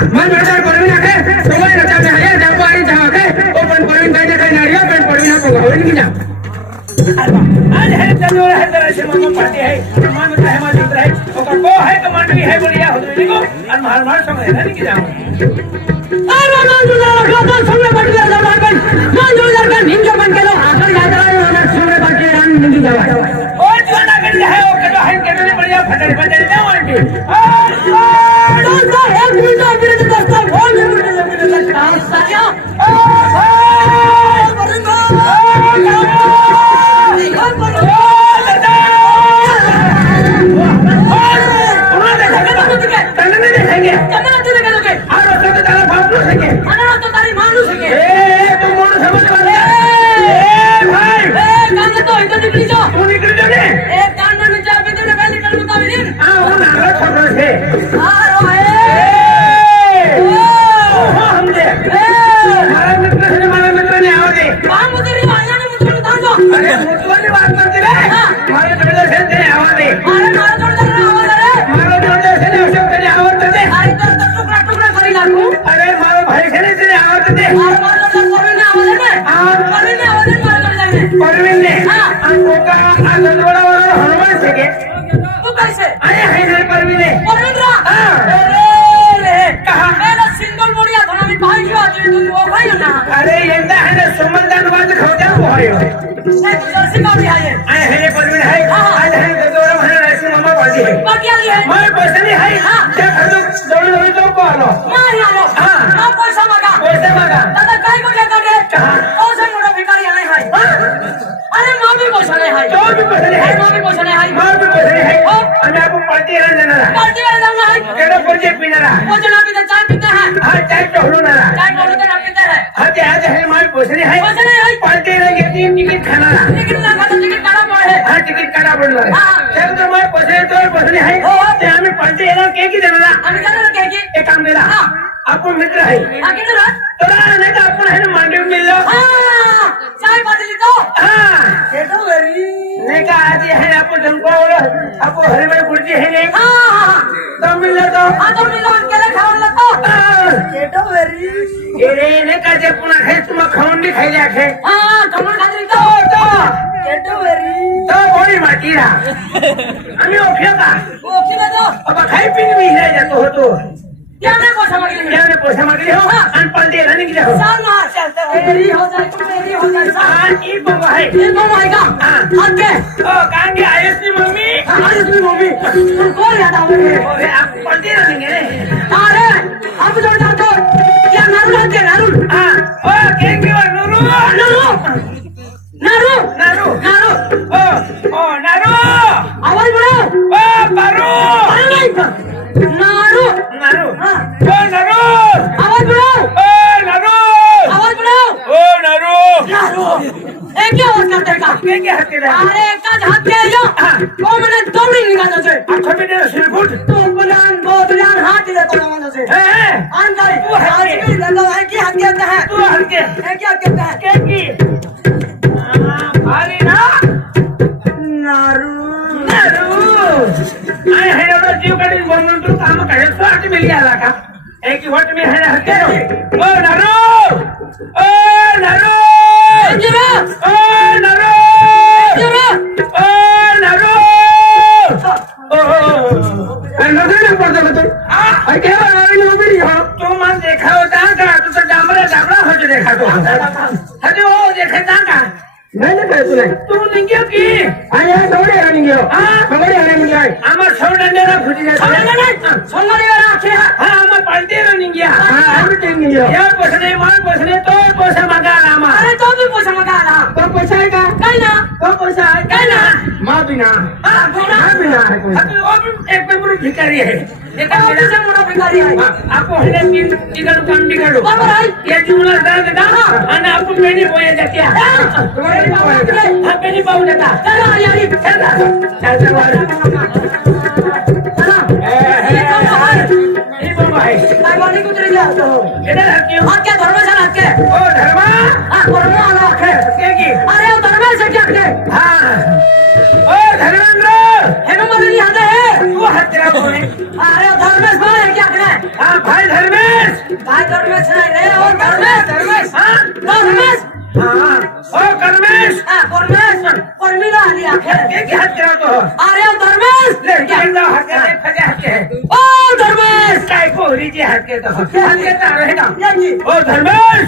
मन बरदार परवीन आखे समोर रचा में है जाको आणि जाके ओपन परवीन काय काय नारिया पण परवीन को होईल की जा आज है चंदोरा है तरह से मामा पार्टी है मान में है मान मित्र है ओकर को है तो मांडवी है बढ़िया हो देखो और मार मार समझ है नहीं की जाओ अरे मान जो रखा तो सुनने पड़ गया जब आकर मान जो लड़का निंजा बन के लो आकर जाता है और सुनने पड़ के रान निंजा जावा और जवाना कर है ओ के तो है के नहीं बढ़िया फटक फटक जाओ आंटी तो एक मिनट मेरे तो दस्ता बोल मेरे काम साया अरे यंदा है ना सुमंदान बात खोजा होयो जर्सी का भी है आए है परवीन है आज है गदोरा है ऐसे मामा पार्टी है बाकी आ गया है मैं पैसे नहीं है क्या खर्च दौड़ दौड़ तो को आलो नहीं आलो ना पैसा मांगा दादा काय को क्या कर रे पैसा मोड़ा भिखारी आए है अरे मां भी पैसा नहीं है तो भी पैसे नहीं है मां भी पैसा नहीं है मां भी पैसे नहीं है हम आपको पार्टी रहने देना पार्टी वाला जाना है केड़ा परिचय पीना रहा वो जना भी चाय पीते हैं हां चाय टोहलो ना चाय टोहलो तो ना पीते हैं आज है मां पैसे नहीं है पैसा नहीं है पार्टी रहेंगे तीन टिकट खाना टिकट ना खाता टिकट काटा पड़े हाँ टिकट काटा पड़ना है चल तो मैं पैसे तो पैसे नहीं है ते हमें पार्टी है ना के की देना हम जाना के की एक काम देना आपको मित्र है आगे तो रात तोरा नहीं तो अपन है ना मांडवी मिल लो हां चाय बदली तो हाँ ये तो वेरी नहीं का आज है आपको जमको आपको हरे भाई गुर्जी है नहीं हां तो मिल लो तो हां तो मिलन के लिए खावन लगतो ये तो वेरी अरे ने का जे पुना खाई तुम खाऊन भी खाई जाखे हां कमर खाली तो ये तो वेरी तो बड़ी माटीरा আমি ওকে का वो किने तो अब खाई पीने भी रह जातो हो तो क्या ने पैसा मांग लिया क्या ने पैसा मांग लिया अनपढ़ दे रहने की जाओ साल ना चलते वेरी हो जाए हाँ ये बाबा है ये तो आएगा आगे ओ कांगे आयुष की मम्मी आयुष की मम्मी कौन याद आओगे अरे आप पढ़ते रहेंगे अरे अब जो जातो क्या नारू लाते नारू हाँ ओ केंगे और नूरू नारू नारू नारू नारू ओ नारू आवाज बढ़ाओ ओ पारू अरे नहीं नारू नारू हाँ ओ नारू आवाज बढ़ाओ ओ नारू आवाज बढ़ाओ ओ नारू नारू एक क्या आवाज करते का केंगे हत्ते रहा अरे का हाथ के आयो वो मैंने दौड़ी निकाला से आँखों में तेरा सिर फुट तो बलान बोतलान हाथ ले तो लगा से हैं अंदर वो हाथ में लगा है कि हाथ कहता है तू हल्के है क्या कहता है केंगी भारी ना नारू नारू आए है ना जीव का दिन बोलने तो काम करे तो आज मिल गया लाका एक ही वक्त में है ना हत्ते ओ नारू ओ नारू जरा ओ नारू जरा ओ नारू ओ नजर पड़ता तो आई क्या आई नो भी हो तू मन देखा होता का तू तो डामरा डामरा हो जो देखा तो हजे ओ देखे ता का नहीं नहीं करे तू तू नहीं क्यों की आया दौड़े आने गयो हां दौड़े आने में जाए आमार छोड़ देना फुटी जाए सोनारी वाला आखे हां आमार पलटी नहीं गया हां आई टेंग गयो या पोसने मां पोसने तो पैसा मांगा आमा अरे तो भी पैसा मांगा ना तो पैसा है का कहीं ना तो पैसा है कहीं ना मां बिना हां मां बिना है कोई अभी वो भी एक पेपर भिखारी है देखा से मोटा भिखारी है आपको हने तीन टिकट काम बिगाड़ो बराबर है ये जुमला दान देता અને આપકો મેની બોયા જત્યા હા મેની બાઉ જતા चलो यारी ચાલ ચાલ વાળ એ ભાઈ नागवानी को चले जाओ तो એના હક્યો हाथ क्या धर्म से हाथ के ओ ધર્મા हां धर्म वाला आखे કે की अरे वो धर्म से क्या आखे हां ओ धर्मेंद्र हेमंत नहीं आते हैं तू हत्या बोले अरे वो धर्म से क्या आखे हां भाई धर्मेंद्र काय धर्मेश नाही रे ओ धर्मेश हा धर्मेश हा ओ कर्मेश हा परमीला आली अखेर ये क्या हात करतो अरे ओ धर्मेश लड़के जाओ हात के फटे हात के ओ धर्मेश काय पोरी जी हात के तो हात के आहे का यांनी ओ धर्मेश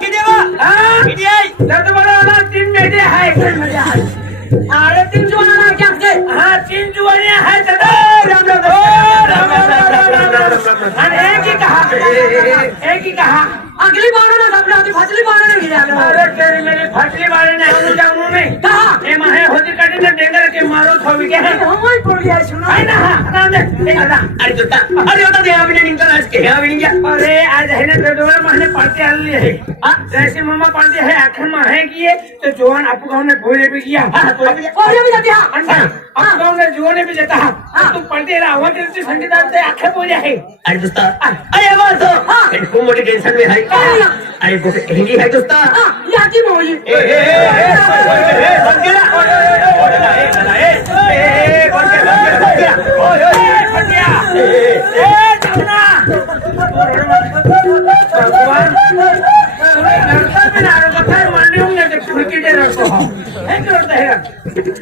किती बा हाँ किती आहे जब बड़ा ना 3 बेटे है अरे 3 जवाना क्या के हाँ 3 जुआनियां है दादा राम और एक ही कहा अगली बार ना अपने आदमी फसली बार ना गिरा अरे तेरी मेरी फसली वाले ने हम जाऊं नहीं कहा ये माहे होती कटी ने डेंगर के मारो खोवी के है हमारी पड़ गया सुना है ना हाँ दे दादा अरे जोता अरे जोता दे अभी नहीं निकल आज के यहाँ भी नहीं गया अरे आज है ना तो दो महीने पार्टी आ रही है जैसे मामा पार्टी है आखिर माहे की है तो जवान आपको गाँव ने भोले भी किया और भी जाती है अंडा आप गाँव ने जुआ ने भी जाता है तुम पार्टी रहा हुआ कि संगीत से आखिर बोले है अरे दोस्ता अरे बात तो इनको मोटी टेंशन में है अरे वो हिंदी है दोस्ता याची मोली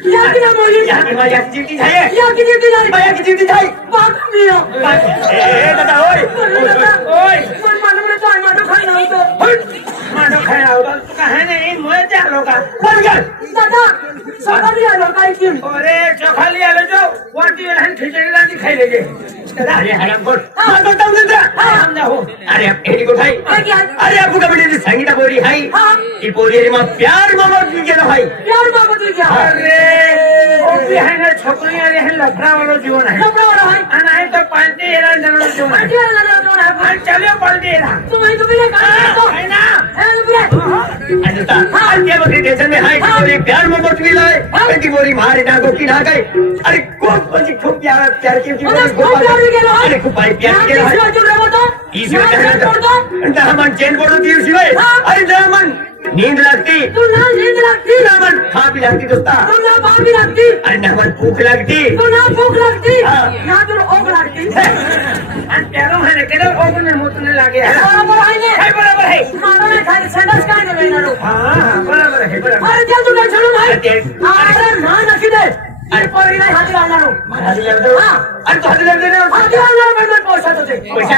याची ना मोली याची ड्यूटी है याची ड्यूटी झाली याची ड्यूटी है बात मियो दादा ओए ओए मन मालूम तो आई मारो खाई ना तो मानो खाया होगा तो कहे नहीं मुझे क्या लोगा बन गया दादा सकाळी आलो काय की अरे चोखा लिया लो जो वाटी वाला खिचड़ी लानी खाई लेंगे अरे हरामखोर मैं बोलता हूँ दूसरा हम जाओ अरे अब एडी को भाई अरे आपको कभी नहीं संगीता बोली है ये बोली रे माँ प्यार मामा की क्या भाई प्यार बाबत क्या अरे वो भी है ना छोकरी अरे है लफड़ा वाला जीवन है कपड़ा वाला है अनाए तो पालते एरा जनरल जीवन है आजी वाला जो है हाँ चलो पालते एरा तुम ही तो मेरे काम तो है ना है बुरे अरे दोस्ता आज क्या बकरी टेंशन में है कि बोली प्यार मामा की लाए कि बोली मारे डांगों की ना गई अरे कौन बची खूब प्यार की अरे खूब भाई प्यार के है जो रे तो इसी में दामन चैन बोलो दिल सिवाय अरे दामन नींद लगती तू ना नींद लगती दामन खा भी लगती दोस्ता तू ना खा भी लगती अरे दामन भूख लगती तू ना भूख लगती ना तू भूख लगती अन प्यारों है लेकिन ओपन में मुतने लगे है बराबर है मानो ने खाली संडस का नहीं ना रो हाँ बराबर है बराबर अरे चल तू टेंशन नहीं अरे ना नखी दे अरे कोई नहीं हाथ लाना रो हाथ लग दो अरे तो हाथ लग दे हाथ लाना मैं पैसा तो दे पैसा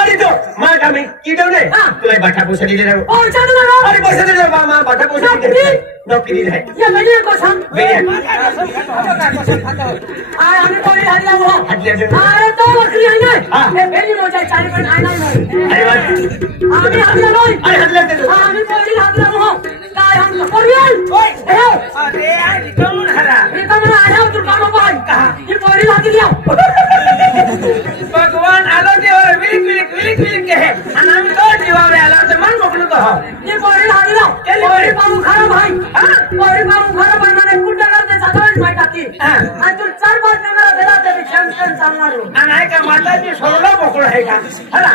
अरे तो मां का मैं की दो ने तुम्हें बाटा पैसा दे रहा हूं पैसा तो ना अरे पैसा दे दो मां बाटा पैसा दे नौकरी है ये मेरे को सम मेरे हमें कोई हाथ लाओ हाथ लग दे अरे तो बकरी आई ना ये बेली हो जाए चाय पर आना नहीं अरे वाह हमें हाथ लाओ अरे हाथ लग दे हमें कोई हाथ लाओ काय हम कोरियन ओए अरे यार कौन हरा ये तो मैं आया तू काम भाई कहां ये कोरी लागी दिया भगवान आलो के और विलिक के है अनाम तो जीवावे आलो तो मन मोकलो तो हो ये कोरी लागी दिया कोरी पाऊ खरा भाई हां कोरी पाऊ खरा बनने कुटा करते साधारण माई टाकी हां तू 4-5 नंबर देला ते चैंपियन चालणार अनाय का माता जी सोडला मोकळो है का हला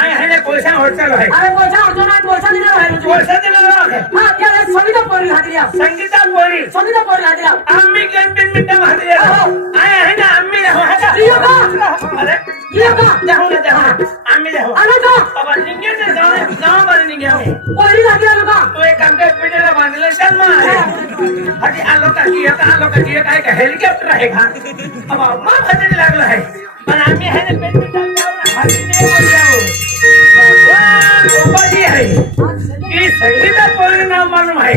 आय है ने पैसा होटल है अरे पैसा होतो ना पैसा दिला है पैसा दिला है हां क्या संगीता पोरी लागी दिया संगीता पोरी संगीता पोरी लागी दिया आम्ही गंपिन मिट्टा मार दिया आय है ना आम्ही रहो है ये का अरे ये का जाओ आम्ही रहो अरे का बाबा निंगे ने गांव पर निंगे पोरी लागी दिया का तो एक काम के पीटेला बांधले चल मार हटी आलो का किया काय का हेलिकॉप्टर आहे का अब मां भजन लागला है पण आम्ही है ने पेट में जाऊ ना हटी नाही बोल जाऊ भगवान उपाधी आहे की संगीता पोरी नाव मालूम आहे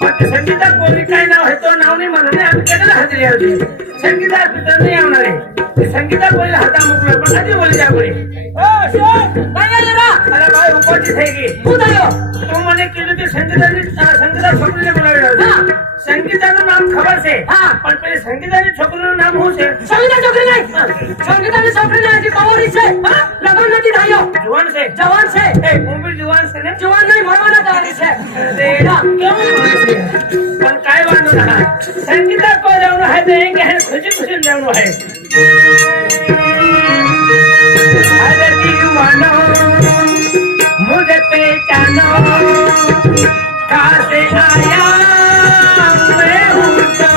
पण संगीता पोरी काय नाव आहे तो नाव नाही मालूम आहे आम्ही कशाला हजरी आली संगीता पितर नाही आवणार आहे संगीता पोरी हाता मुकला पण आधी बोल जा बोली ओ शोक काय जरा अरे भाई उपाधी થઈ ગઈ હું થયો तुम મને કીધું કે સંગીતા છોકરીને બોલાવ્યો સંગીતાનું નામ ખબર છે પણ પેલી સંગીતાની છોકરીનું નામ શું છે સંગીતા છોકરી નહીં સંગીતાની છોકરી નહીં હજી કવરી છે લગન નથી થયો જુવાન છે જવાન છે એ હું બી જુવાન છે ને જવાન નહીં મરવાના તૈયારી છે કેવું પણ કાંઈ વાંધો ના સંગીતા કોઈ જવાનું હોય તો એ કહે ખુશી ખુશી જવાનું હોય अरे दीवानो मुझे पहचानो कहाँ से आया मैं हूँ तो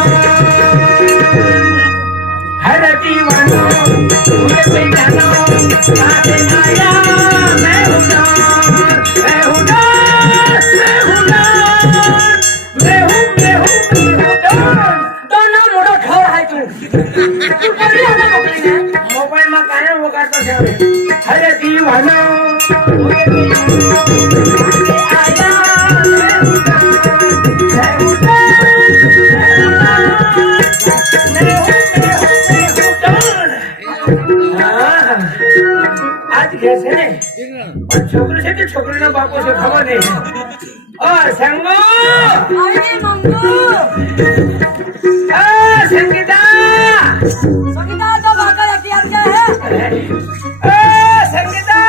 हर दीवानो मुझे पहचानो अरे माया मैं हूँ डॉन, मैं हूँ डॉन, मैं हूँ डॉन, मैं हूँ डॉन। तो ना मोटो ठोर है तू कभी हमें मोकली ने मोबाइल में काहे वो करता है अरे दीवाना आया मैं हूँ डॉन, मैं हूँ डॉन। आज कैसे ने छोकरे से कि छोकरी ना बापू से खबर नहीं है। और संगो अरे मंगू संगीता संगीता तो बाका अख्तियार क्या है संगीता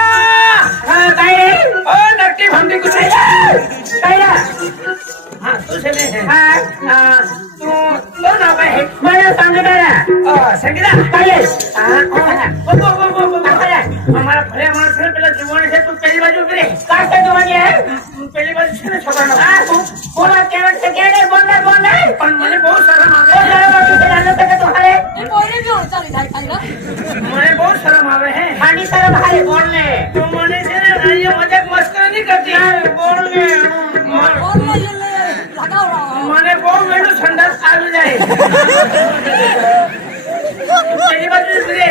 काय नक्की हमने कुछ काय हाँ तू से नहीं है हां तू कौन आ गए है मला संगीता रे संगीता काय वो हमारा भले हमारा से पहले जुबान से तू पहली बाजू पे काय से तुम्हारी है पहली बाजू से ना छोड़ा हां बोला केवल से केड़े बोल पर मुझे बहुत शर्म आ ओ गई जरा बाकी से जानो तक तुम्हारे ये कोई भी होता नहीं था ना मुझे बहुत शर्म आ रहे हैं खानी तरफ हाले बोलने तो मैंने से ना ये मजाक मस्करी नहीं करती बोलने लगा मैंने बहुत मेनू संडास आ जाए पहली बाजू पे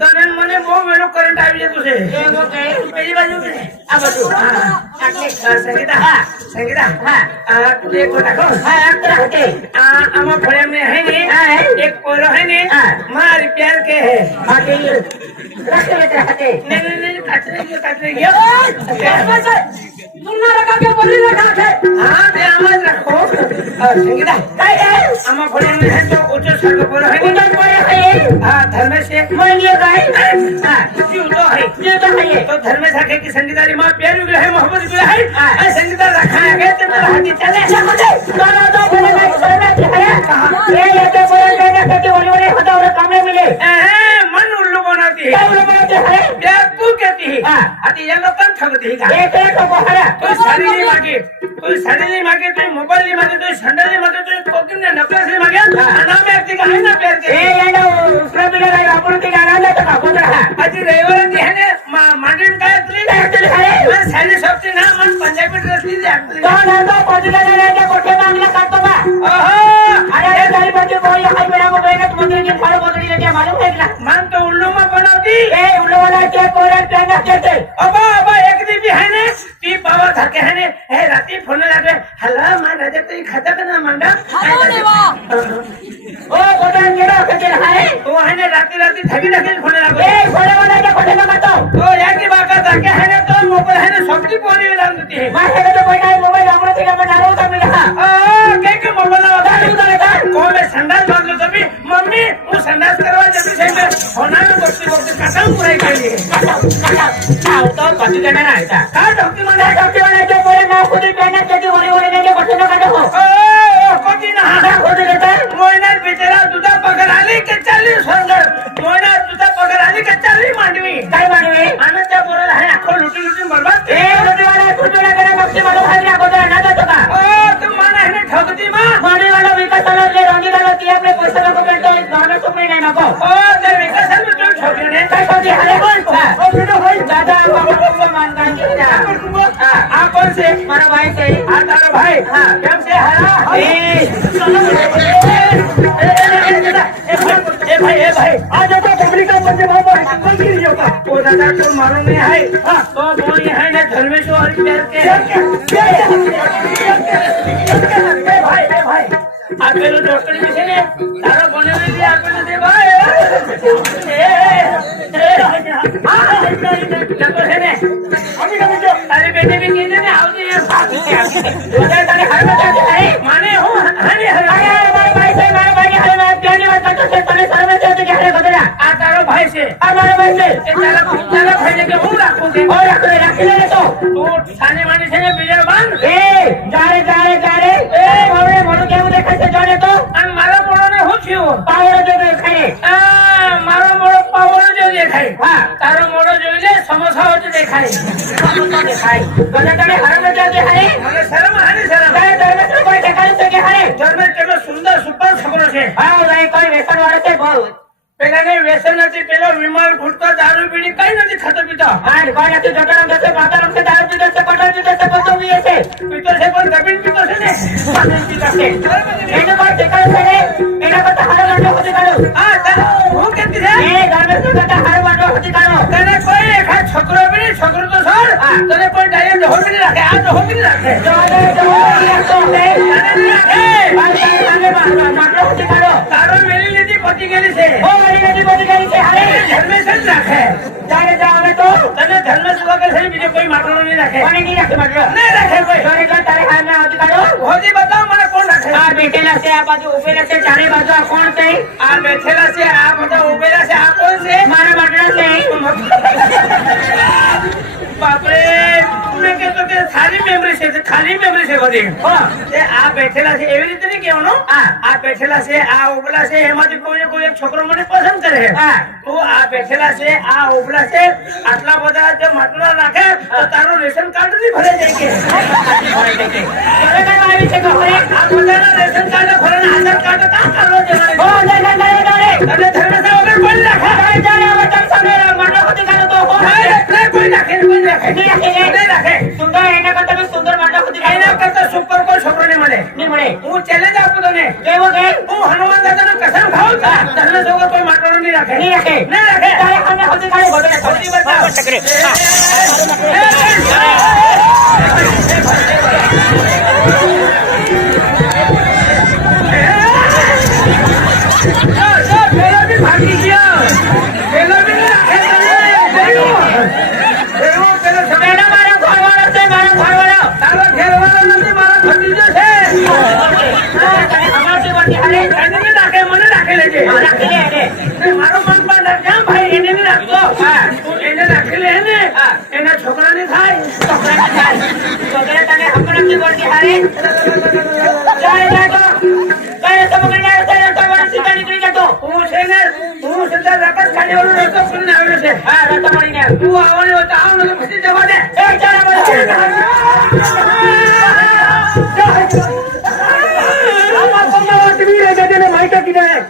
तने મને બહુ વેલો કરંટ આવી જતો છે એવો કે પેલી બાજુ पे આ બાજુ આટલે સંગીતા સંગીતા તું એક કોટા કો હા અંતર હटे આમાં ફળે મે હે ને એક પોરો है ने मार प्यार के है बाकी रख लेते हटे नहीं काटने गया मुन्ना लगा के बोली रखा थे हां ते आवाज रखो संगीता काय है आमा फळे में है तो ऊंचो सरको पोरो है उधर पड़े है हां धर्म से मैं ये गाय हां क्यों तो है ये तो है ये तो धर्म साखे की संगीता री मां प्यार उगला है मोहब्बत उगला है आ संगीता रखा है गए तो हाथी चले मुझे गाना तो बोले मैं शर्मा है ये तो बोल देना कि ओले होता और काम नहीं मिले मन उल्लू बनाती क्या है बोले बोलते हैं प्यार तू कहती है हां अति ये लोग ठगती है एक एक को हरा कोई साड़ी नहीं मांगे कोई साड़ी नहीं मांगे कोई मोबाइल नहीं मांगे कोई सैंडल नहीं मांगे कोई कोकिन ने नकलेस नहीं मांगे नाम व्यक्ति का है ना प्यार के ये ना उसने भी लगा अपन के गाना ले तो का बोल रहा अति रविवार दी है ने मांडन काय तुली है मैं साड़ी शॉप से ना मन पंजाबी ड्रेस ली जा तो ना तो पहुंच गया के कोठे मांगला काटो बा ओहो अरे ये गाड़ी बच्चे कोई हाई मेरा को बेना मंदिर के फल बदली ले मालूम है ना मन तो उल्लू में बनाती ए उल्लू वाला के कोरा कहना कहते अब एक दिन भी है ने ती पावर थके है ने ए राती फोन लगे हल्ला मां राजा तो खाता करना मंडा हेलो देवा ओ कोटा केड़ा के है तो है ने राती थकी फोन लगे ए फोन वाला के कोठे में काटो तो याकी बाका थके है ने तो मोबाइल है ने सबकी पोनी में डाल देती है मैं है तो कोई ना मोबाइल हमरो के में डालो तो मिला के मोबाइल लगा डालो तो को में संडास मांग लो तभी मम्मी वो संडास करवा जल्दी से में होना में बक्सी खत्म पूरा के लिए तो पति करना ना ऐसा का डॉक्टर मंडा डॉक्टर वाला के बोले ना खुद ही कहना चाहिए ओले नहीं के कोठे में काटो कोटी ना खुद देता मोयना बेचारा दुधा पगार आली के चालली संगर मोयना दुधा पगार आली के चालली मांडवी काय मानवे आनंद बोलला है आखो लुटी बर्बाद ए रोटी वाला खुद वाला करे भक्ति वाला है ना कोठे ना तो का तुम माना है ठगती मां माने वाला विकास वाला ले रंगी वाला की अपने पैसा को पेटो इस गांव में सुमरी नहीं नको ते विकास में तो ठगियो ने काय सोची हरे ओ बिनो होई दादा बाबा को मान कर ना आप कौन से मारा भाई से आ तारा भाई हां कब से हरा ए भाई आज तो अमेरिका बंदे बाबा कल गिर जाओगा ओ दादा तो मालूम नहीं है हां तो बोल ये है ना धर्मेश्वर और प्यार के भाई आपेलो डॉक्टर भी ने तारा बने में दिया आपेलो दे भाई डॉक्टर है ने अभी कभी जो अरे बेटे भी कहते ने आओ ये साथ में उधर तारे हर में है माने हो हने अरे भाई से मारा भाई हरे में जाने वाला तो से तने सर में से के हरे बदला आ तारो भाई से हमारे भाई से तारा भाई ने के हूं रखोगे और रख ले तो तो थाने माने से ने बिजर बांध ए जा रे ए मोरे मोरे केम देखै से जाने तो अन मारा बड़ो ने हो छियो पावर जो देखाए मारो मोड़ो पावर जो देखाई हां तारो मोड़ो जोइले समोसा होते देखाई समोसा देखाए गले तने हरे में क्या देखाए મને શરમ આને શરમ काय दरवेश कोई देखाई से के हरे ધર્મે કેટલો સુંદર સુપર ખબરો છે हां भाई कोई वेसन वाले से बोल પેલાને વ્યસન નથી, પેલો વિમલ ગુટકો દારૂ બીડી કઈ નથી ખાતો પીતો. હા કોઈ નથી જટાણો થશે પાતાનો છે દારૂ પીધો છે કોટો પીધો છે બધું પીએ છે પીતો છે પણ દબીને પીતો છે ને. પાતાનો પીધો છે એનો કોઈ ઠેકાણું છે ને એના કરતા હારો વાંધો હોતી કાઢો હા હું કેતી છે એ ગરમેશ કરતા હારો વાંધો હોતી કાઢો તને કોઈ એકાદ છોકરો બી નહીં, છોકરો તો છોડ. તને કોઈ ડાયરેક્ટ ડહોળ બી નહીં રાખે, આ ડહોળ બી નહીં રાખે. જો તને નહીં રાખે. તારો મેલી લીધી પતી ગયેલી છે. ધર્મેશ જ રાખે. તને ધર્મેશ વગર છે ને બીજો કોઈ માટલો નહીં રાખે. નહીં રાખે કોઈ. હોદી બતાવ મને કોણ રાખે. આ બેઠેલા છે, આ બધા ઉભેલા છે, આ કોણ છે? બાપરે, મેં કહેતો કે ખાલી મેમરી છે, ખાલી મેમરી છે બધી. તે આ બેઠેલા છે એવી રીતે નહીં કહેવાનું. આ બેઠેલા છે, આ ઉભલા છે, એમાંથી કોઈ ને કોઈ એક છોકરો મને પસંદ કરે છે. તો આ બેઠેલા છે, આ ઉભલા છે, આટલા બધા જો માટલા રાખે તો તારું રેશન કાર્ડ નહીં ભરાઈ જાય કે. આ બધાના રેશન કાર્ડ ભરે ને આધાર કાર્ડ કાં કરવો જવાનું? અને ધર્મેશ વગર કોઈ રાખે. કોઈ રાખે નહીં રાખે. એના કરતા સુપર કોઈ છોકરો નહીં મળે. હું ચેલેન્જ આપું તને. હું હનુમાન દાદાનો કસમ ખાઉં છું. ધર્મેશ વગર કોઈ માટલો નહીં રાખે. નહીં રાખે. હોદી બતાવ. પેલો બી ભાગી ગયો. પેલો બી નહીં રાખે તને. એવો પેલો છોકરો તારો ઘેરવાળો નથી, મારો ભત્રીજો છે. એને નહીં રાખે, મને રાખે લેજે. મારો મન પણ ક્યાં ભાઈ, એને નહીં રાખતો. તું એને રાખી લે ને, એના છોકરાને થાય. હું છે ને, હું સીધા રકત ખાલી રસ્તો કરીને આવ્યો છે. તું આવવાની હોય તો આવ, ને પછી જવા દે.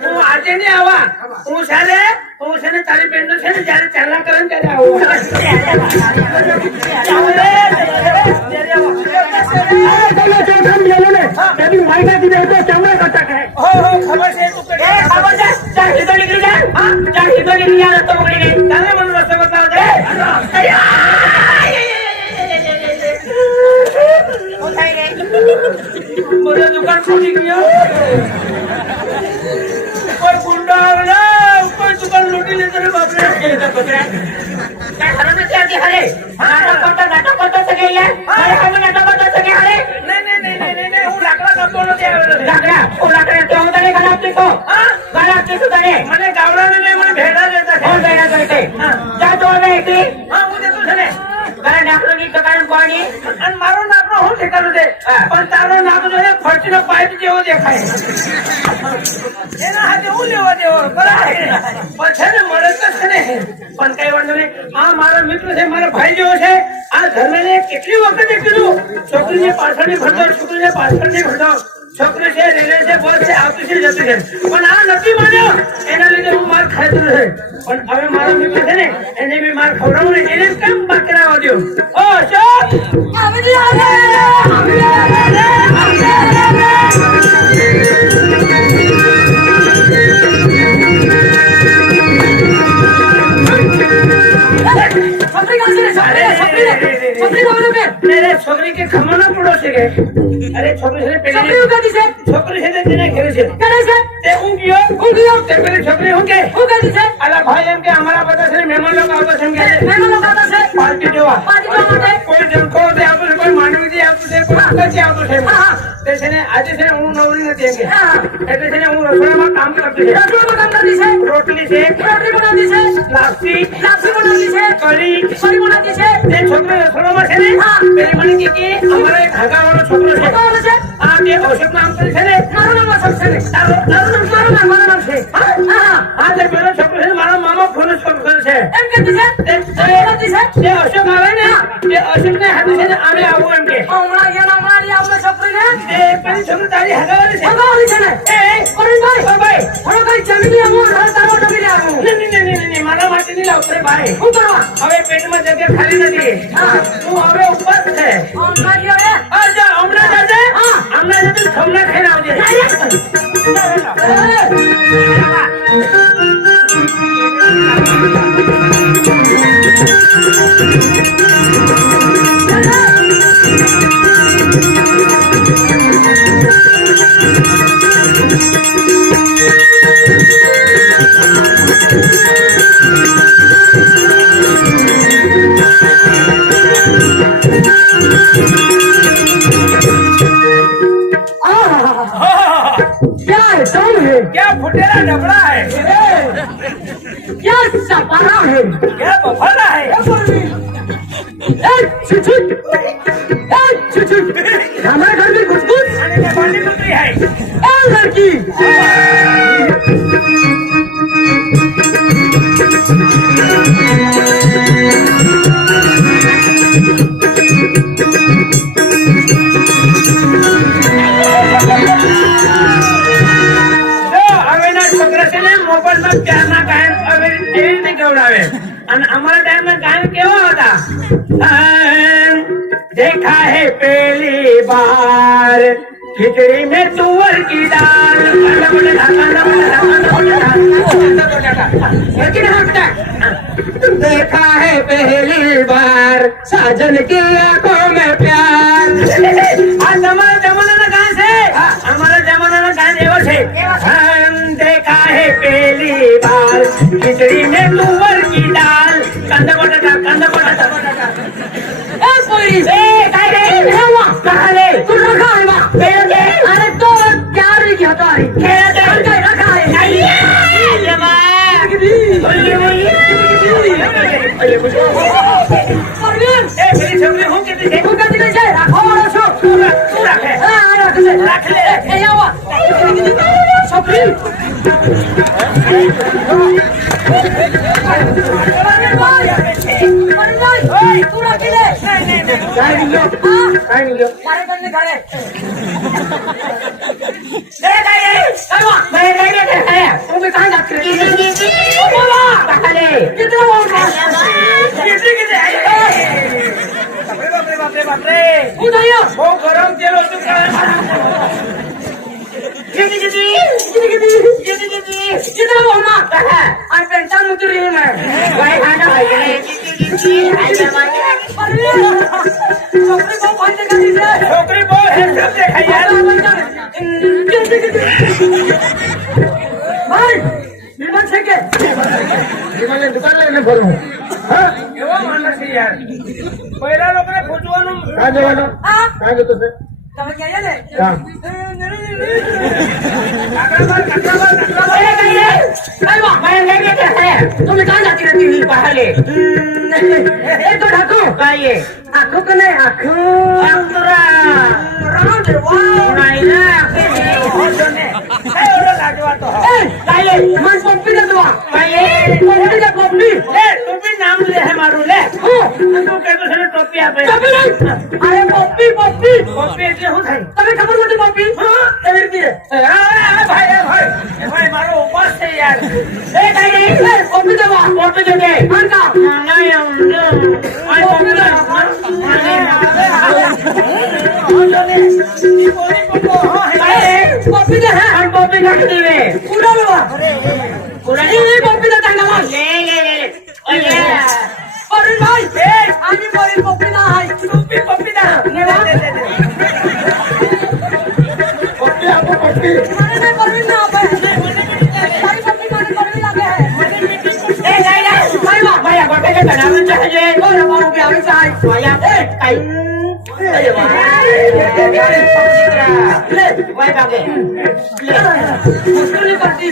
હું આજે નહીં આવા. હું છે ને તારી બેન છે ને જયારે ચાલના કરે ને ત્યારે આવું. ખબર છે તું તારે મને રસ્તો બતાવ દે. બધા દુકાન ખોલી ગયો. કોઈ ગુંડો આવે, કોઈ દુકાન લૂંટી લેતો રે બાપરે. નહીં, હું લાકડા કાપતો નથી આવેલો. મને ગાવડાને નહીં, મને ભેડા દેતા છે. હું દેતો છે ને. અને મારો નાકનો હું ઠેકાણું છે, પણ તારો નાક જો છે ફરતીનો પાઇપ જેવો દેખાય. એના હાથે હું લેવા દેવો બરાબર છે ને, મળે તો છે ને. પણ કઈ વાંધો નહીં. આ મારો મિત્ર છે, મારો ભાઈ જેવો છે. આ ધર્મને કેટલી વખતે કીધું, છોકરીને પાછળની ભરતો, છોકરીને પાછળની ભરતો. છોકરી છે, રેલવે છે, બસ છે, આવતી છે, જતી છે. પણ આ નથી માન્યો, એના લીધે હું માર ખાઈ છે. પણ હવે મારો મિત્ર છે ને, એને બી માર ખવડાવું ને, એને કેમ બાર કરાવવા દો. ઓ અશોક, છોકરી કે ખમણ નો ટુડો છે કે. અરે છોકરી છે છોકરી છે તેને ઘેરે છે તે ઊંઘ્યો તે પેલી છોકરી હું કે અલા ભાઈ એમ કે અમારા બધા છે મહેમાન લોકો આવતા છે એમ કે પાર્ટી જોવા કોઈ જમકો તે આવતું છે, કોઈ માંડવી થી આવતું છે, કોઈ આગળથી આવતું છે. તે છે ને આજે છે ને હું નવરી નથી એમ કે. એટલે છે ને હું રસોડામાં કામ કરતી છે. રોટલી છે, લાપસી કઢી તે છોકરો રસોડામાં છે ને પેલી મને કે અમારો એક હાગાવાળો છોકરો છે. આ તે ઔષધ નામ છે ને, મારું નામ અશોક છે ને. તારું નામ છે. હા તે પેલો છોકરો છે મારો મામો ફોન છોકરો છે. એમ કે તે અશોક આવે ને તે અશોક ને હાથે છે ને અમે આવું એમ કે. તે પેલી છોકરી તારી હાગાવાળી છે ને. એ ભાઈ જમીન આવો તારો ડબી આવો नहीं, मारा माटी नहीं लाओ रे भाई હું કરવા હવે પેટમાં જગ્યા ખાલી નથી હું હવે ઉપવાસ છે ઓનલાઈન જોડે જા હમણાં જાજે હમણાં જાજે ખમણા ખાઈને આવજે क्या है तुम है क्या फुटेला डबड़ा है क्या सपना है क्या बफाला है छुछुट हमारे घर में कुछ कुछ खाने का बाटी कुतरी है लड़की મોબાઈલ માં ત્યારના ગાયન હવે એવી રીતે ગવડાવે અને અમારા ટાઈમ માં ગાયન કેવો હતા देखा है पहली बार खिचड़ी में तुअर की दाल देखा है पहली बार साजन की आंखों में प्यार हमारा जमाना गान से हमारा जमाना गान एवो छे देखा है पहली बार खिचड़ी में तुअर की दाल कंद बटाटा पुलिस काय रे हेवा कहाले तू रखा है बा अरे तो क्या रे क्या तो है खेळते रखा है नाही जमा परवीन ए मेरी छोकरी हूं किती से तू कधी काय आहे राखो वाला शो तू राखे राख ले ए यावा छोकरी तू राखले काय नियो मारे बंद खड़े ए काय रे अरे मैं नहीं है तू भी कहां जाते ओ बाबा कहाले कितना बोल किती बाप रे तू जाइयो वो गरम तेल होतो काय किती कितना बोल ना आई पेंटा मुतरी में काय खाना है छोकरी को बंद कर दीजिए छोकरी बहुत हैंडसम देखा यार भाई विमान से के મને દુકાન લઈને ફરું એવો માણસ છે યાર પહેલા લોકોને પૂછવાનું કાં જવાનું हाँ કાં જતો છે તમે क्या ले કાં मैं लेके है तुम कहां जाती रहती हो पहले ए तो ढाको ये आंखों को नहीं आंखों अंतरा राउंड वाओ नहीं ना हो जोने ए ओरो लाजवा तो हो ए लाइए मन पप्पी दे दो पहले पप्पी दे पप्पी ए तू भी नाम ले है मारू ले हो तू कहतो છે ટોપી આપે पप्पी नहीं अरे पप्पी पप्पी ટોપી એટલે શું થાય તમે ખબર નથી પપ્પી हाँ એવી રીતે भाई मारो ऊपर से यार ए काय रे पप्पी देवा टोपी दे दे आंका नहीं हम आई टोपी दे पप्पी दे है हम टोपी रख देवे पूरा लेवा पूरा ये पप्पी दे तांगा मार ले ओए अरे भाई आज मोरी पप्पी ना है टोपी पप्पी दा दे પપ્પી આપો પપ્પી माने नहीं परवीन ना पे सारी पप्पी माने परवीन लगे है ए काय रे भाई गोटे के बनावन चाहिए ओ रवा रुपया भी चाहिए भैया ए काय अरे वाह ले भाई बागे ले मुश्किल नहीं पड़ती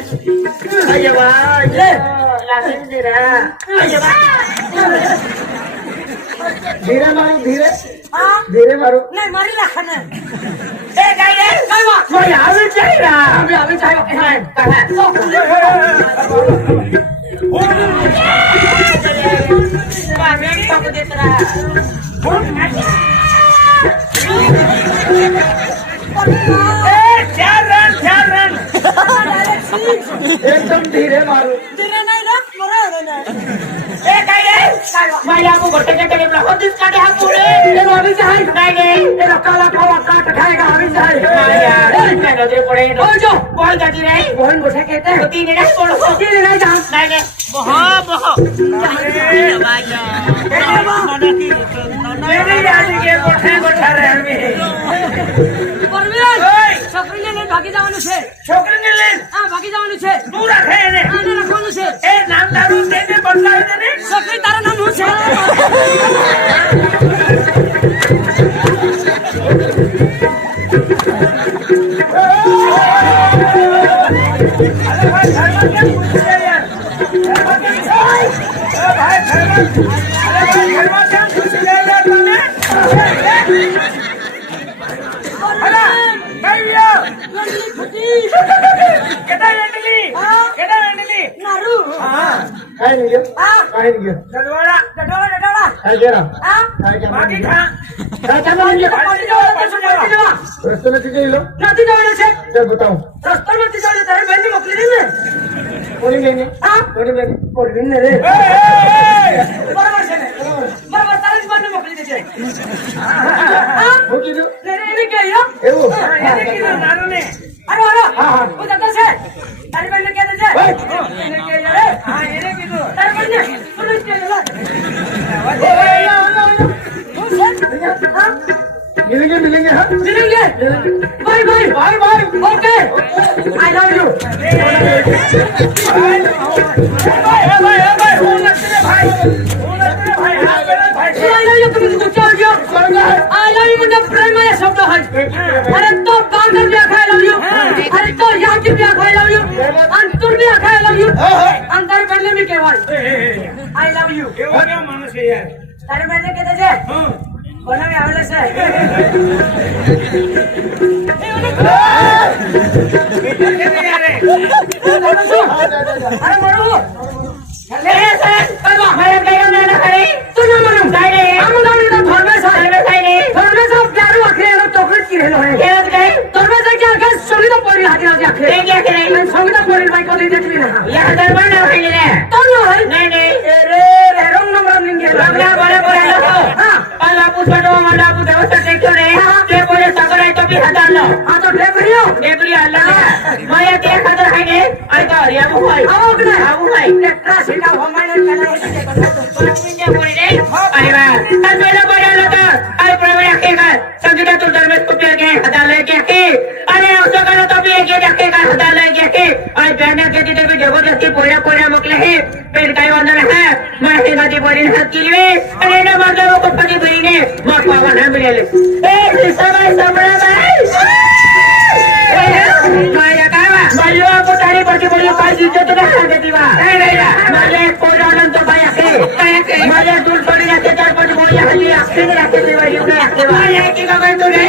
अरे वाह ले लाइन दे रहा अरे वाह ધીરે મારું ધીરે हाँ ધીરે મારું नहीं मारी लखन ए काय रे काय वा भाई आवे चाहिए अभी चाहिए हां कहां मेरी पक देत रहा चार रन એકદમ ધીરે મારું धीरे नहीं रे माझ्या आपू गोट्याच्या कडे होतीच काढे हात पुढे ये अभी से है नाही रे ये काला खावा काट खाएगा अभी से है माझ्या काय नजरे पडे बोल जो बोल जाती रे बोल गोठे कहते हैं होती नाही बोल ये नहीं जा नाही रे मेरी आजी के गोठा रे आम्ही પરવીન છોકરીને લઈને ભાગી જવાનું છે છોકરીને લઈને હા ભાગી જવાનું છે તું રાખે એને આને રાખવાનું છે એ નામ તારું તેને બદલાવી દે ને છોકરી તારું નામ શું છે અરે ભાઈ ઘરમાં કેમ પૂછે યાર ભાઈ ઘરમાં કેમ પૂછે યાર તમે અલા કઈ ગયો લંગડી ફટી કેટા વેંડલી નારું હા काय नाही गं? હા काय नाही गं? દલવાડા ડડોળા काय करा? હા काय करा? માગી ખા काय चाललं म्हणजे? પાછી જવાનું છે પાછી જવા रस्त्याला तिथे गेलो નથી જવાનું છે चल बताओ રસ્તો નથી જવાનું તારે બેનને મોકલી દે ને कोणी नाही હા कोणी नाही પરવીનને રે એ બરાબર છે ને બરાબર તારે જ બેનને મોકલી દેજે હા हो કીધું ને રે એને કે યો એવું એને કીધું નાનું ને અરે અરે હા, હા. હું જતો છે તારી બેનને કહે દેજે એને કે રે હા એને કીધું તારી બેનને તું જ કે લે हाँ मिलेंगे मिलेंगे हाँ मिलेंगे bye bye bye bye okay I love you I love you तुम्ही कुठे आलो आई लव यू म्हणजे प्रेमाचे शब्द आहेत अरे तो बांधर भी आखा आई लव यू अरे तो याकी भी आखा आई लव यू आणि तू भी आखा आई लव यू आणि तारी बेनने मी केवाय आई लव यू તારી બેનને કહે દેજે બનાવી આવેલા છે અરે મળું લે સાહેબ કઈ મારે કઈ ના કરે તું ના મનું કાઈ રે આમ નામ ના ધર્મે સાહેબ ધર્મે સાહેબ પ્યારો આખરે એનો ચોકલેટ की રહેલો હે કેત ગઈ ધર્મે સાહેબ કે આખે સંગીત પડી હાથી હાથી આખરે એ કે કરે સંગીત પડી ભાઈ કોઈ દેખલી ના યા દરબાર ના હોય રે તો ન હોય નહીં નહીં રે રે રંગ નંબર નિંગે રંગના બળે બળે લો હા પાલા પૂછડો માડા પૂછડો સટે રે કે બોલે સગરાય તો બી હજાર લો હા તો ડેબરી આલા માયા તે ખાતર હે ને આ તો હરિયા હોય આવો કે આવું હોય કેટલા સીટા હમાઈને કલા હે કે નિંગે પડી રે અરે વાહ આ પેલા બળે લો તો આ પ્રવે આખેगा संगीत तो दरमेश को पे के हदा ले के अरे उसको करो तो भी एक के का हदा ले के और बहना के दीदी भी जबरदस्ती पोया पोया मोकले है पेड़ काय वंदन है मैं ही नदी बोली हाथ की वे अरे ना मतलब को पति बुरी ने मां पावा ना मिले ए समय समरा भाई माया कावा मायो को तारी पति बोली पाई इज्जत ना दे दीवा नहीं माले पोरा अनंत भाई के माले दूर पड़ी जाते चार पांच बोली हली आखिर में रखे दीवा यू के आखिर माया की का तो नहीं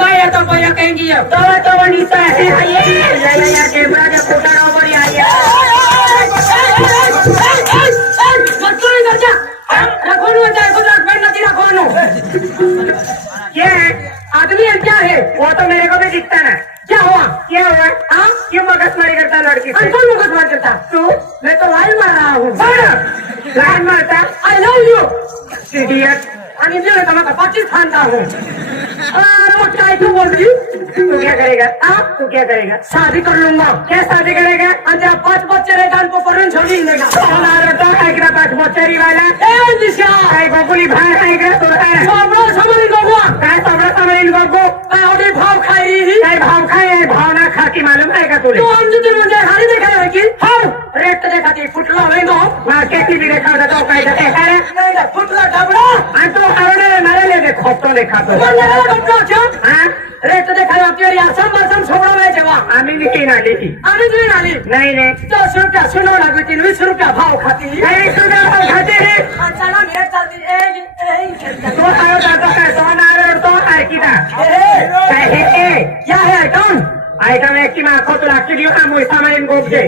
माया तो बोया कहेंगी तो निशा है या केबरा के कोटा ना बोली आई मत कर जा रखोनो जाए को लाख पैन नहीं रखोनो ये आदमी है क्या है वो तो मेरे को भी दिखता है क्या हुआ हाँ क्यों मगजमारी करता लड़की से कौन मगजमारी करता तू मैं तो लाइन मार रहा हूँ लाइन मारता आई लव यू इडियट आणि जे मैं पाकिस्तान का हूँ क्या क्यों बोल रही तू क्या करेगा हाँ तू क्या करेगा शादी कर लूंगा क्या शादी करेगा अच्छा 5 बच्चे रहेगा उनको परवीन छोड़ी देगा का 5 बच्चे वाला ए दिशा काय गोकुली भाई आएगा तो सबरा समरी गोगो काय सबरा समरी गोगो काय ओडी भाव खाई काय भाव खाए भावना खा की मालूम है का तुले तो अंजू दिन मुझे हारी देखा है कि हाँ रेट देखा थी फुटला होएगा मार्केट की भी देखा था काय देखा है नहीं फुटला डबड़ा आणि तो हरणे मारे ले खोटो देखा तो डबड़ा क्या हाँ रेट देखा जाती है असम असम छोड़ा में जेवा आम्ही नाही आली नाही 10 रुपया सुनो लागू 20 रुपया भाव खाती 20 रुपया भाव खाते रे चला मेरे चलती तो आयो दादा काय तो नारे तो आयकीदा ए क्या है आइटम एक की मां को तो लाकी दियो ना मोई सामान गोप जे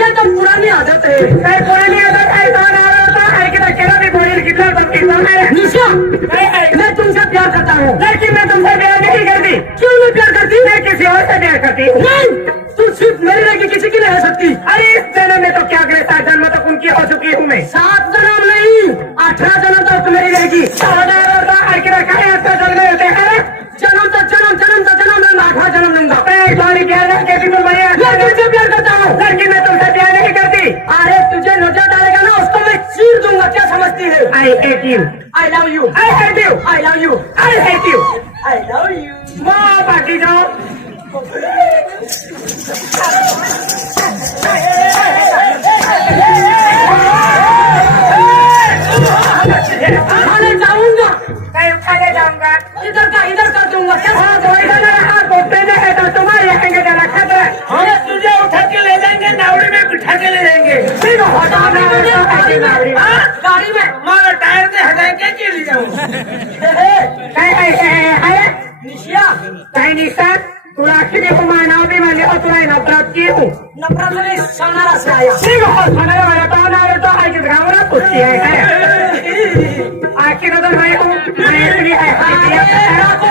ये तो पुरानी आदत है पुरानी आदत है तो नारे तो आयकीदा केला भी बोली कितना बच्चे तो मेरे निशा मैं तुमसे प्यार करता हूँ लेकिन मैं तुमसे प्यार नहीं करती क्यों नहीं प्यार करती मैं किसी और से प्यार करती हूँ नहीं तू सिर्फ मेरी रहेगी, किसी की नहीं हो सकती। अरे इस जन्म में तो क्या करे, 7 जन्म तक उनकी हो चुकी हूँ मैं। 7 जन्म नहीं, 18 जन्म तक तो मेरी रहेगी। जन्म तक जन्म लूंगा, 18 जन्म लूंगा। लड़की से प्यार करता हूँ। लड़की में तुमसे प्यार नहीं करती। अरे तुझे नजर डालेगा ना, उसको मैं चीर दूंगा, क्या समझती है? I hate you. I love you, I hate you. I love you, I hate you. I love you. वाह बाकी जाओ। खाने जाऊंगा, खाने जाऊंगा। इधर कर दूंगा, क्या अरे तुझे उठा के ले जाएंगे, नावड़ी में बिठा के ले जाएंगे। गाड़ी में मारो टायर से हटाएंगे के ले जाऊँ। निशिया तुला किती मानाव बी म्हणजे तुला नफरत की हूँ। नफरत में सोनारा से आया। ठीक है, सोनारा वाला तो ना तो आज गावरा कुछ है। आखिर तो मैं हूँ, मैं इसलिए राखो।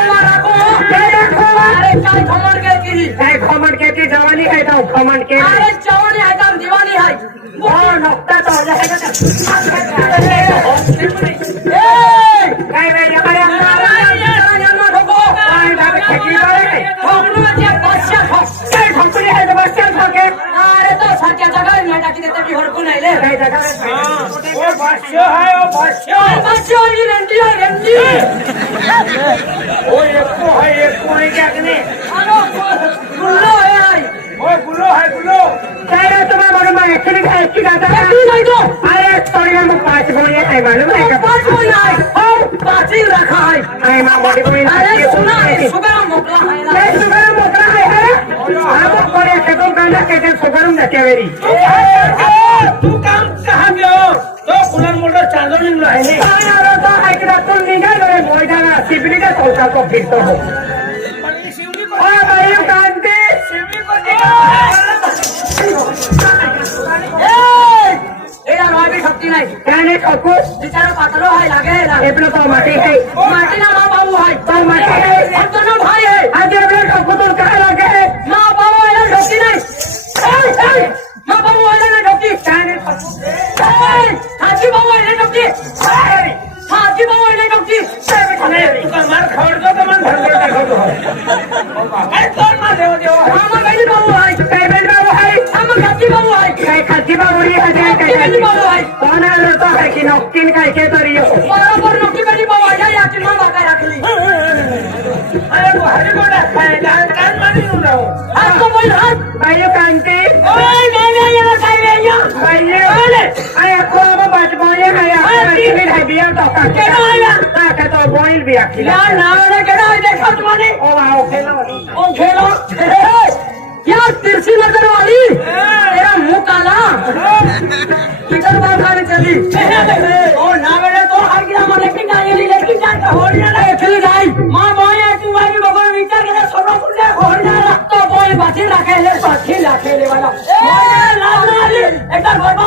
अरे काय घमंड के की? घमंड के जवानी है तो घमंड के अरे जवानी है तो दीवानी है। वो नुकता तो हो जाएगा। अरे तो सारख्या जगह में टाकी देते भी हडकून नाही ले। वो बादशाह है, वो बादशाह। बच्चों की रेंटी वो एक को है क्या कने? गुल्लो है आई। वो गुलो है, गुलो। तुम्हें मालूम है एक्चुअली का एक ही गाता है। नहीं तो अरे थोड़ी में 5 गोलियां है मालूम है क्या? 5 गोली है और 5 ही रखा है। अरे माँ बड़ी कोई अरे सुना है, सुबह मोकला है ना। मैं सुगर मोकरा है आप कोड़े खेतों का ना कहते सुगरम देते मेरी। तू काम कहाँ गया हो? तो कुलर मोटर चालू नहीं है नहीं। तो ऐकरा तुम निघाल रे मोयदाना सिबली का चौथा को फिरतो हो। पल्ली शिवली को, ओ भाई कांते शिवली को देखा। एला रावी शक्ती नाही। कहने ठोको बिचारा पातलो है, लागे एपलो तो माटी है। माटी ना माँ बाबू है, तो माटी है। और दोनों भाई है। आज एपलो ठोको तो कहाँ लगे है? माँ बाबू है ना ढोकी नहीं। माँ बाबू है ना ढोकी। कहने हाथी बाबू है ना ढोकी। हाथी बाबू है ना ढोकी। तू का मार खाओ तो मन भर कर देखो तो। अरे कौन मार देव मामा गैली बाबू है। पेमेंट बाबू है। मामा खाती बाबू है। काय खाती बाबूरी है जाए खाती काय बाबू है। कौन है लड़का है कि नौकीन काय के तरी हो? बरोबर नोकी गैली बाबू है, या की मामा काय रखली। अरे वो हरी को रखा है, कान मारी हूँ ना। हाथ तो बोल हाथ। भाइयों कांते ओए नहीं ये काय रे या। भाइयों आया को अब बात बोले आया सिविल है बिया तो का केना आया? का तो बोल भी अखिला यार नावड़े केना है देखा तुम्हारे? ओ आओ खेलो ओ खेलो। यार तिरछी नजर वाली, तेरा मुंह काला, किधर बात आने चली? ओ नावड़े तो हर गिरा मार लेकिन जा होड़िया ना खेली जाई। मां बोले तू वाली भगवान विचार के सोना कुंडे होड़िया तो बोल बाजी रखे ले, साथी रखे ले वाला। ओए लाल वाली एकदम बाबा